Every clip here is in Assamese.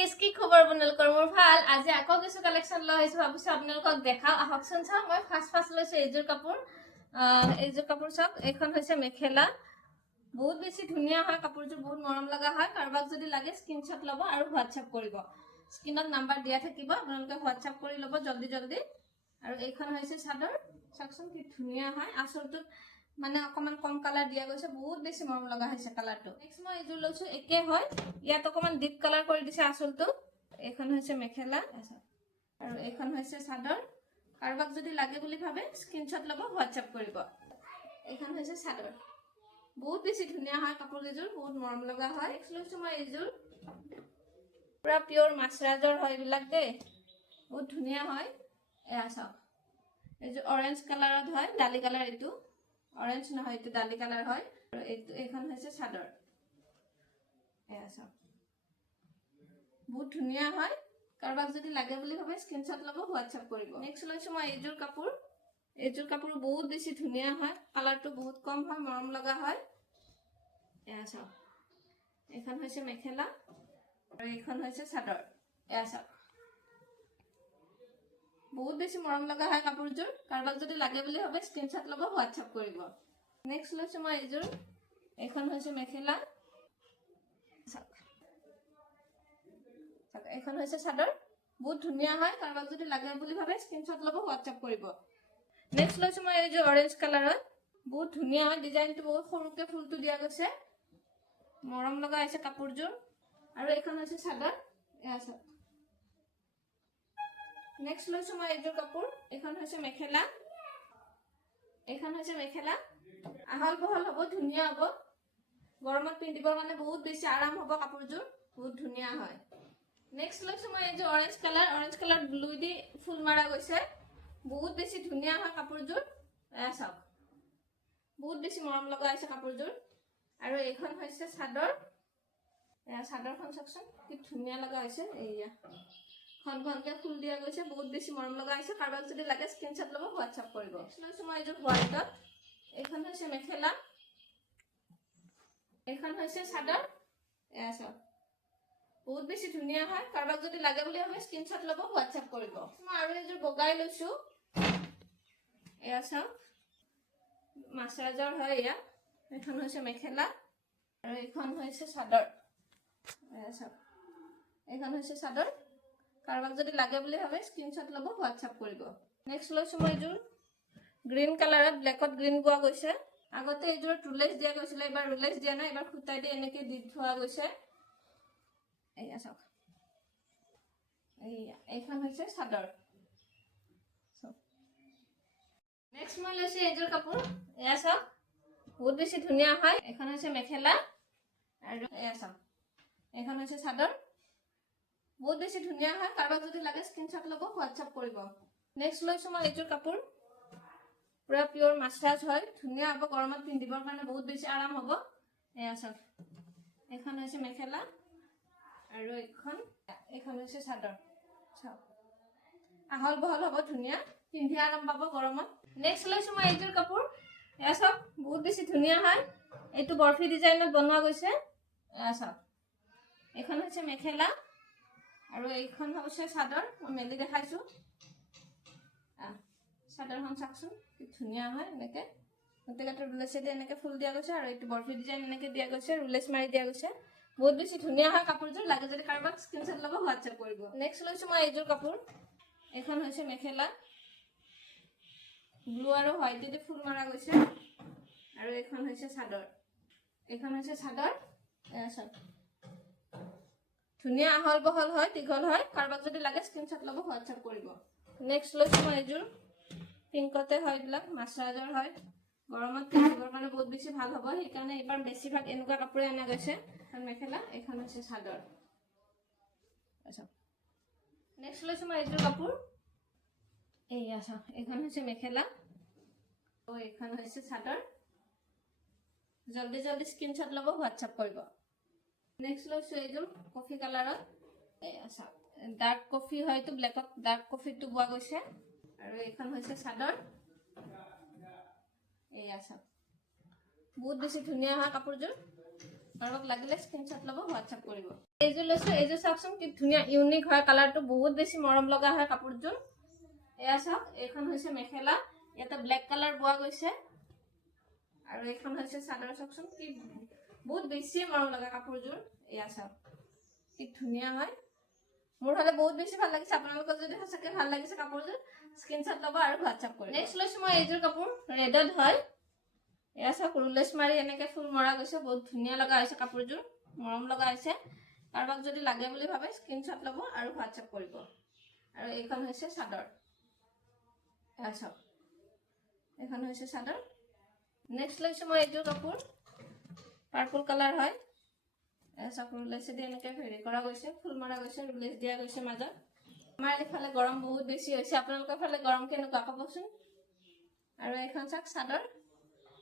গাইস কি খবৰ আপোনালোকৰ মোৰ ভাল আজি আকৌ কিছু কালেকচন লৈ আহিছো ভাবিছো আপোনালোকক দেখাও আহকচোন চাও মই ফাৰ্স্ট লৈছো এইযোৰ কাপোৰ চাওক এখন হৈছে মেখেলা বহুত বেছি ধুনিয়া হয় কাপোৰযোৰ বহুত মৰম লগা হয় কাৰোবাক যদি লাগে স্ক্ৰিনশ্বট ল'ব আৰু হোৱাটসএপ কৰিব স্ক্ৰিনত নাম্বাৰ দিয়া থাকিব আপোনালোকে হোৱাটসএপ কৰি ল'ব জলদি আৰু এইখন হৈছে চাদৰ চাওকচোন কি ধুনিয়া হয় আচলটো মানে অকমান কম কালাৰ দিয়া গৈছে বহুত বেছি মৰম লগা হৈছে কালাৰটো নেক্সট মই এইযোৰ লৈছো একে হয় ইয়াত অকমান ডিপ কালাৰ কৰি দিছে আচলটো এইখন হৈছে মেখেলা আৰু এইখন হৈছে চাদৰ কাৰোবাক যদি লাগে বুলি ভাবে স্ক্ৰিনশ্বট ল'ব হোৱাটসএপ কৰিব এইখন হৈছে চাদৰ বহুত বেছি ধুনিয়া হয় কাপোৰযোৰ বহুত মৰম লগা হয় নেক্সট লৈছো মই এইযোৰ পুৰা পিওৰ মাছৰাজৰ হয় বিলাক দে বহুত ধুনিয়া হয় এয়া চাওক এইযোৰ অৰেঞ্জ কালাৰত হয় ডালি কালাৰ এইটো অৰেঞ্জ নহয় এইটো ডালি কালাৰ হয় আৰু এইখন হৈছে চাদৰ এয়া চাওক বহুত ধুনিয়া হয় কাৰোবাক যদি লাগে বুলি ভাবে স্ক্ৰিনশ্বট ল'ব হোৱাটসএপ কৰিব নেক্সট লৈছো মই এইযোৰ কাপোৰ বহুত বেছি ধুনিয়া হয় কালাৰটো বহুত কম হয় মৰম লগা হয় এয়া চাওক এইখন হৈছে মেখেলা আৰু এইখন হৈছে চাদৰ এয়া চাওক বহুত বেছি মৰম লগা হয় কাপোৰযোৰ কাৰোবাক যদি লাগে বুলি ভাবে স্ক্ৰিনশ্বট ল'ব হোৱাটসএপ কৰিব নেক্সট লৈছো মই এইযোৰ এইখন হৈছে মেখেলা এইখন হৈছে চাদৰ বহুত ধুনিয়া হয় কাৰোবাক যদি লাগে বুলি ভাবে স্ক্ৰিনশ্বট ল'ব হোৱাটসএপ কৰিব নেক্সট লৈছো মই এইযোৰ অৰেঞ্জ কালাৰত বহুত ধুনিয়া হয় ডিজাইনটো বহুত সৰুকে ফুলটো দিয়া গৈছে মৰম লগা হৈছে কাপোৰযোৰ আৰু এইখন হৈছে চাদৰ এয়া চাওক নেক্সট লৈছো মই এইযোৰ কাপোৰ এইখন হৈছে মেখেলা আহল বহল হ'ব ধুনিয়া হ'ব গৰমত পিন্ধিবৰ কাৰণে বহুত বেছি আৰাম হ'ব কাপোৰযোৰ বহুত ধুনিয়া হয় নেক্সট লৈছো মই এইযোৰ অৰেঞ্জ কালাৰ ব্লু দি ফুল মাৰা গৈছে বহুত বেছি ধুনিয়া হয় কাপোৰযোৰ এয়া চাওক বহুত বেছি মৰম লগা হৈছে কাপোৰযোৰ আৰু এইখন হৈছে চাদৰ এয়া চাদৰখন চাওকচোন কি ধুনিয়া লগা হৈছে এইয়া ঘনকে ফুল দিয়া গৈছে বহুত বেছি মৰম লগা হৈছে কাৰোবাক যদি লাগে স্ক্ৰিনশ্বট ল'ব হোৱাটসএপ কৰিব লৈছো মই এইযোৰ হোৱাইটত এইখন হৈছে মেখেলা এইখন হৈছে চাদৰ এয়া চাওক বহুত বেছি ধুনিয়া হয় কাৰোবাক যদি লাগে বুলি ভাবে স্ক্ৰিনশ্বট ল'ব হোৱাটসএপ কৰিব মই আৰু এইযোৰ বগাই লৈছো এয়া চাওক মাছৰাজৰ হয় এয়া এইখন হৈছে মেখেলা আৰু এইখন হৈছে চাদৰ এয়া চাওক এইখন হৈছে চাদৰ কাৰোবাক যদি লাগে বুলি ভাবে স্ক্ৰিনশ্বট ল'ব হোৱাটসএপ কৰিব নেক্সট লৈছো মই এইযোৰ গ্ৰীণ কালাৰত ব্লেকত গ্ৰীণ পোৱা গৈছে আগতে এইযোৰত ৰুলেছ দিয়া গৈছিল এবাৰ ৰুলেছ দিয়া নাই এবাৰ খুঁটাই দি এনেকে দি থোৱা গৈছে এইয়া চাওক এইখন হৈছে চাদৰ নেক্সট মই লৈছো এইযোৰ কাপোৰ এয়া চাওক বহুত বেছি ধুনিয়া হয় এখন হৈছে মেখেলা আৰু এয়া চাওক এইখন হৈছে চাদৰ বহুত বেছি ধুনিয়া হয় কাৰোবাক যদি লাগে স্ক্ৰিনশ্বট ল'ব হোৱাটসএপ কৰিব নেক্সট লৈছো মই এইযোৰ কাপোৰ পুৰা পিওৰ মাছৰাজ হয় ধুনিয়া হ'ব গৰমত পিন্ধিবৰ কাৰণে বহুত বেছি আৰাম হ'ব এয়া চাওক এইখন হৈছে মেখেলা আৰু এইখন হৈছে চাদৰ চাওক আহল বহল হ'ব ধুনিয়া পিন্ধি আৰাম পাব গৰমত নেক্সট লৈছো মই এইযোৰ কাপোৰ এয়া চাওক বহুত বেছি ধুনিয়া হয় এইটো বৰফি ডিজাইনত বনোৱা গৈছে এয়া চাওক এইখন হৈছে মেখেলা আৰু এইখন হৈছে চাদৰ মই মেলি দেখাইছো চাদৰখন চাওকচোন কি ধুনিয়া হয় এনেকে গোটেইটা ৰুলেছেদি এনেকে ফুল দিয়া গৈছে আৰু এইটো বৰফি ডিজাইন এনেকে দিয়া গৈছে ৰুলেছ মাৰি দিয়া গৈছে বহুত বেছি ধুনিয়া হয় কাপোৰযোৰ লাগে যদি কাৰোবাক স্ক্ৰিনশ্বট ল'ব হোৱাটসএপ কৰিব নেক্সট লৈছো মই এইযোৰ কাপোৰ এইখন হৈছে মেখেলা ব্লু আৰু হোৱাইট দি ফুল মাৰা গৈছে আৰু এইখন হৈছে চাদৰ এয়া চাওক ধুনিয়া আহল বহল হয় দীঘল হয় কাৰোবাক যদি লাগে স্ক্ৰিনশ্বট ল'ব হোৱাটসএপ কৰিব নেক্সট লৈছো মই এইযোৰ পিংকতে হয় বিলাক মাছৰাজৰ হয় গৰমত পিন্ধিবৰ কাৰণে বহুত বেছি ভাল হ'ব সেইকাৰণে এইবাৰ বেছিভাগ এনেকুৱা কাপোৰে অনা গৈছে এখন মেখেলা এইখন হৈছে চাদৰ নেক্সট লৈছো মই এইযোৰ কাপোৰ এইয়া চাওক এইখন হৈছে মেখেলা আৰু এইখন হৈছে চাদৰ জলদি স্ক্ৰিনশ্বট ল'ব হোৱাটসএপ কৰিব নেক্সট লৈছো এইযোৰ কফি কালাৰত এয়া চাওক ডাৰ্ক কফি হয়তো ব্লেকত ডাৰ্ক কফিটো পোৱা গৈছে আৰু এইখন হৈছে চাদৰ এয়া চাওক বহুত বেছি ধুনিয়া হয় কাপোৰযোৰ কাৰোবাক লাগিলে স্ক্ৰীনশ্বট ল'ব হোৱাটছআপ কৰিব এইযোৰ লৈছো এইযোৰ চাওকচোন কি ধুনীয়া ইউনিক হয় কালাৰটো বহুত বেছি মৰম লগা হয় কাপোৰযোৰ এয়া চাওক এইখন হৈছে মেখেলা ইয়াতে ব্লেক কালাৰ বোৱা গৈছে আৰু এইখন হৈছে চাদৰ চাওকচোন কি বহুত বেছি মৰম লগা কাপোৰযোৰ এয়া চাওক কি ধুনীয়া হয় মোৰ হলে বহুত বেছি ভাল লাগিছে আপোনালোকৰ যদি সঁচাকে ভাল লাগিছে কাপোৰযোৰ স্ক্ৰীনশ্বট ল'ব আৰু হোৱাটছআপ কৰিব নেক্সট লৈছো মই এইযোৰ কাপোৰ ৰেডত হয় এয়া চাওক ৰুলেছ মাৰি এনেকে ফুল মৰা গৈছে বহুত ধুনীয়া লগা হৈছে কাপোৰযোৰ মৰম লগা হৈছে কাৰোবাক যদি লাগে বুলি ভাবে স্ক্ৰীনশ্বট ল'ব আৰু হোৱাটছআপ কৰিব আৰু এইখন হৈছে চাদৰ এয়া চাওক এইখন হৈছে চাদৰ নেক্সট লৈছো মই এইযোৰ কাপোৰ পাৰ্পল কালাৰ হয় এয়া চাওক ৰুলেছ দি এনেকে হেৰি কৰা গৈছে ফুল মৰা গৈছে ৰুলেছ দিয়া গৈছে মাজত আমাৰ এইফালে গৰম বহুত বেছি হৈছে আপোনালোকৰ ফালে গৰম কেনেকুৱা ক'বচোন আৰু এইখন চাওক চাদৰ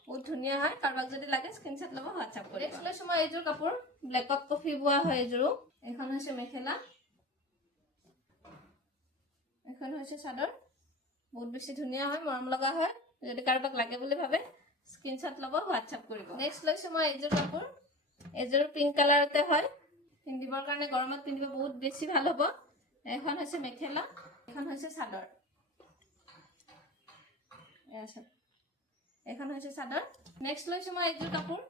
বহুত ধুনীয়া হয় কাৰোবাক যদি লাগে স্ক্ৰীনশ্বট ল'ব হোৱাটছআপ কৰিব নেক্সট লৈছো মই এইযোৰ কাপোৰ ব্লেকত কফি বোৱা হয় এইযোৰো এইখন হৈছে মেখেলা এইখন হৈছে চাদৰ বহুত বেছি ধুনীয়া হয় মৰম লগা হয় যদি কাৰোবাক লাগে বুলি ভাবে স্ক্ৰীনশ্বট ল'ব হোৱাটছআপ কৰিব নেক্সট লৈছো মই এইযোৰ কাপোৰ এইযোৰ পিংক কালাৰতে হয় পিন্ধিবৰ কাৰণে গৰমত পিন্ধিব বহুত বেছি ভাল হ'ব এখন হৈছে মেখেলা এখন হৈছে চাদৰ এখন হৈছে চাদৰ নেক্সট লৈছো মই এইযোৰ কাপোৰ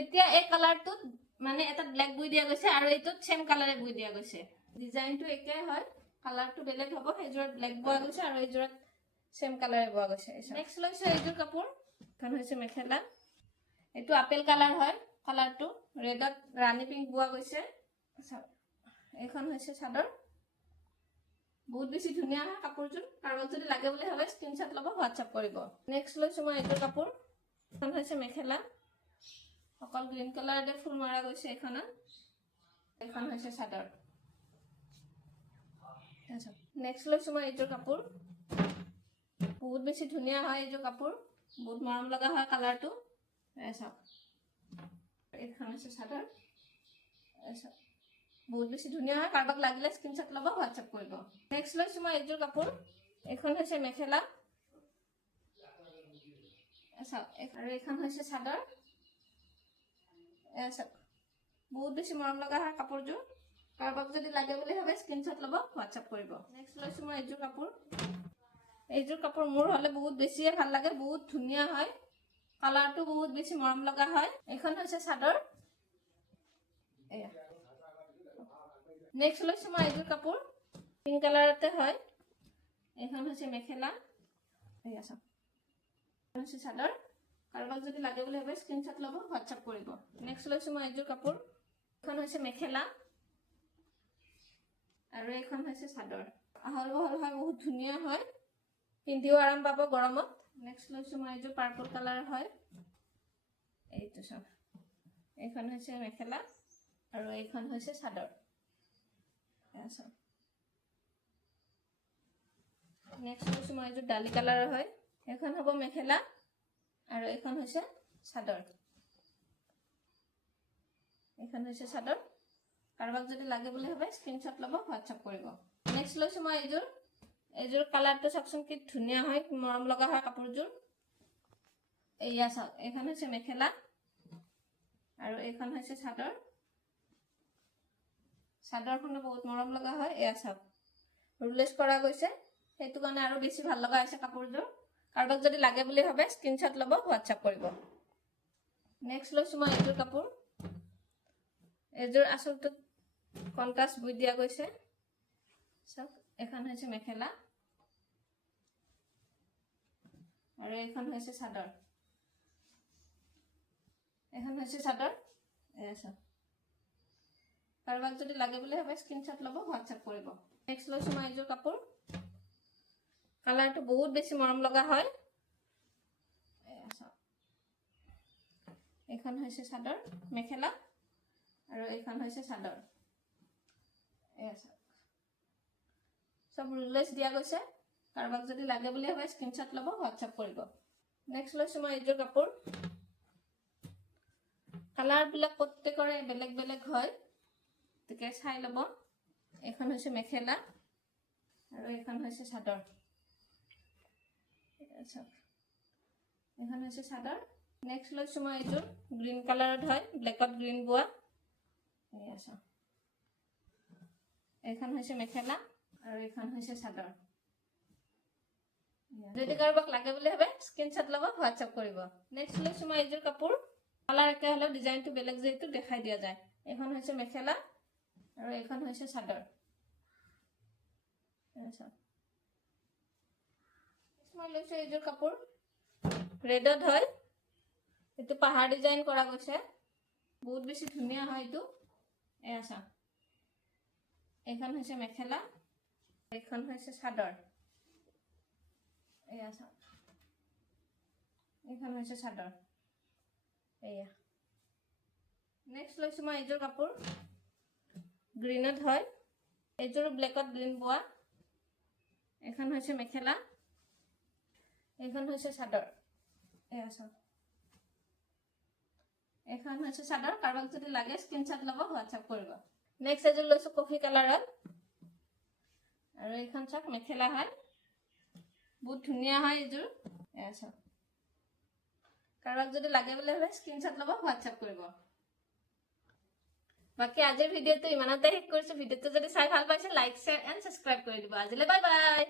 এতিয়া এই কালাৰটোত মানে এটা ব্লেক বুই দিয়া গৈছে আৰু এইটোত সেম কালাৰে বুই দিয়া গৈছে ডিজাইনটো একেই হয় কালাৰটো বেলেগ হ'ব এইযোৰত ব্লেক বোৱা গৈছে আৰু এইযোৰত সেম কালাৰে বোৱা গৈছে নেক্সট লৈছো এইযোৰ কাপোৰ এখন হৈছে মেখেলা এইটো আপেল কালাৰ হয় কালাৰটো ৰেডত ৰাণী পিংক বোৱা গৈছে এইখন হৈছে চাদৰ বহুত বেছি ধুনীয়া হয় কাপোৰযোৰ কাৰোবাক যদি লাগে বুলি ভাবে স্ক্ৰীনশ্বট ল'ব হোৱাটছআপ কৰিব নেক্সট লৈছো মই এইযোৰ কাপোৰ এখন হৈছে মেখেলা অকল গ্ৰীণ কালাৰতে ফুল মৰা গৈছে এইখনত এইখন হৈছে চাদৰ নেক্সট লৈছো মই এইযোৰ কাপোৰ বহুত বেছি ধুনীয়া হয় এইযোৰ কাপোৰ বহুত মৰম লগা হয় কালাৰটো চাওক এইখন হৈছে চাদৰ বহুত বেছি ধুনীয়া হয় কাৰোবাক লাগিলে স্ক্ৰীনশ্বট ল'ব হোৱাটছআপ কৰিব নেক্সট লৈছো মই এইযোৰ কাপোৰ এইখন হৈছে মেখেলা আৰু এইখন হৈছে চাদৰ বহুত বেছি মৰম লগা হয় কাপোৰযোৰ কাৰোবাক যদি লাগে বুলি ভাবে স্ক্ৰীনশ্বট ল'ব হোৱাটছআপ কৰিব নেক্সট লৈছো মই এইযোৰ কাপোৰ মোৰ হলে বহুত বেছিয়ে ভাল লাগে বহুত ধুনীয়া হয় কালাৰটো বহুত বেছি মৰম লগা হয় এইখন হৈছে চাদৰ নেক্সট লৈছো মই এইযোৰ কাপোৰ পিংক কালাৰতে হয় এইখন হৈছে মেখেলা হৈছে চাদৰ কাৰোবাক যদি লাগে বুলি ভাবে স্ক্ৰীনশ্বট ল'ব হোৱাটছআপ কৰিব নেক্সট লৈছো মই এইযোৰ কাপোৰ এইখন হৈছে মেখেলা আৰু এইখন হৈছে চাদৰ আহল বহল হয় বহুত ধুনীয়া হয় পিন্ধিও আৰাম পাব গৰমত নেক্সট লৈছো মই এইযোৰ পাৰ্পল কালাৰ হয় এইটো চাওক এইখন হৈছে মেখেলা আৰু এইখন হৈছে চাদৰ নেক্সট লৈছো মই এইযোৰ ডালি কালাৰ হয় এইখন হ'ব মেখেলা আৰু এইখন হৈছে চাদৰ এইখন হৈছে চাদৰ কাৰোবাক যদি লাগে বুলি ভাবে স্ক্ৰীনশ্বট ল'ব হোৱাটছআপ কৰিব নেক্সট লৈছো মই এইযোৰ কালাৰটো চাওকচোন কি ধুনীয়া হয় মৰম লগা হয় কাপোৰযোৰ এয়া চাওক এইখন হৈছে মেখেলা আৰু এইখন হৈছে চাদৰ চাদৰখনো বহুত মৰম লগা হয় এয়া চাওক ৰুলেছ কৰা গৈছে সেইটো কাৰণে আৰু বেছি ভাল লগা হৈছে কাপোৰযোৰ কাৰোবাক যদি লাগে বুলি ভাবে স্ক্ৰীনশ্বট ল'ব হোৱাটছআপ কৰিব নেক্সট লৈছো মই এইযোৰ কাপোৰ এইযোৰ আচলতে কন্ট্ৰাষ্ট বুই দিয়া গৈছে চাওক এখন হৈছে মেখেলা আৰু এইখন হৈছে চাদৰ কাৰোবাক যদি লাগে বুলি ভাবে স্ক্ৰীনশ্বট ল'ব হোৱাটছআপ কৰিব নেক্সট লৈছো মই এইযোৰ কাপোৰ কালাৰটো বহুত বেছি মৰম লগা হয় এইখন হৈছে চাদৰ মেখেলা আৰু এইখন হৈছে চাদৰ সব ৰুলেছ দিয়া গৈছে কাৰোবাক যদি লাগে বুলি ভাবে স্ক্ৰীনশ্বট ল'ব হোৱাটছআপ কৰিব নেক্সট লৈছো মই এইযোৰ কাপোৰ কালাৰ বিলাক প্ৰত্যেকৰে বেলেগ বেলেগ হয় গতিকে চাই ল'ব এইখন হৈছে মেখেলা আৰু এইখন হৈছে চাদৰ এইখন হৈছে চাদৰ নেক্সট লৈছোঁ মই এইযোৰ গ্ৰীণ কালাৰত হয়, ব্লেকত গ্ৰীণ বোৱা। এয়া চাওক, এইখন হৈছে মেখেলা আৰু এইখন হৈছে চাদৰ। যদি কাৰোবাক লাগে বুলি ভাবে স্ক্ৰীনশ্বট ল'ব, হোৱাটছআপ কৰিব। নেক্সট লৈছোঁ মই এইযোৰ কাপোৰ, কালাৰ একে হ'লেও ডিজাইনটো বেলেগ যিহেতু দেখাই দিয়া যায়। এইখন হৈছে মেখেলা আৰু এইখন হৈছে চাদৰ। মই লৈছোঁ এইযোৰ কাপোৰ, ৰেডত হয়, এইটো পাহাৰ ডিজাইন কৰা গৈছে, বহুত বেছি ধুনীয়া হয় এইটো। এয়া চাওক, এইখন হৈছে মেখেলা, এইখন হৈছে চাদৰ। এয়া চাওক, এইখন হৈছে চাদৰ। এয়া নেক্সট লৈছোঁ মই এইযোৰ কাপোৰ, গ্ৰীণত হয়, এইযোৰ ব্লেকত গ্ৰীণ বোৱা। এইখন হৈছে মেখেলা, এইখন হৈছে চাদৰ। এয়া চাওক, এইখন হৈছে চাদৰ। কাৰোবাক যদি লাগে স্ক্ৰীনশ্বট ল'ব, হোৱাটছআপ কৰিব। নেক্সট এযোৰ লৈছোঁ কফি কালাৰত, আৰু এইখন চাওক মেখেলা হয়, বহুত ধুনীয়া হয় এইযোৰ। এয়া চাওক, কাৰোবাক যদি লাগে বুলি ভাবে স্ক্ৰীনশ্বট ল'ব, হোৱাটছআপ কৰিব। বাকী আজিৰ ভিডিঅ'টো ইমানতে শেষ কৰিছোঁ। ভিডিঅ'টো যদি চাই ভাল পাইছে লাইক, শ্বেয়াৰ এণ্ড ছাবস্ক্ৰাইব কৰি দিব। আজিলৈ বাই বাই।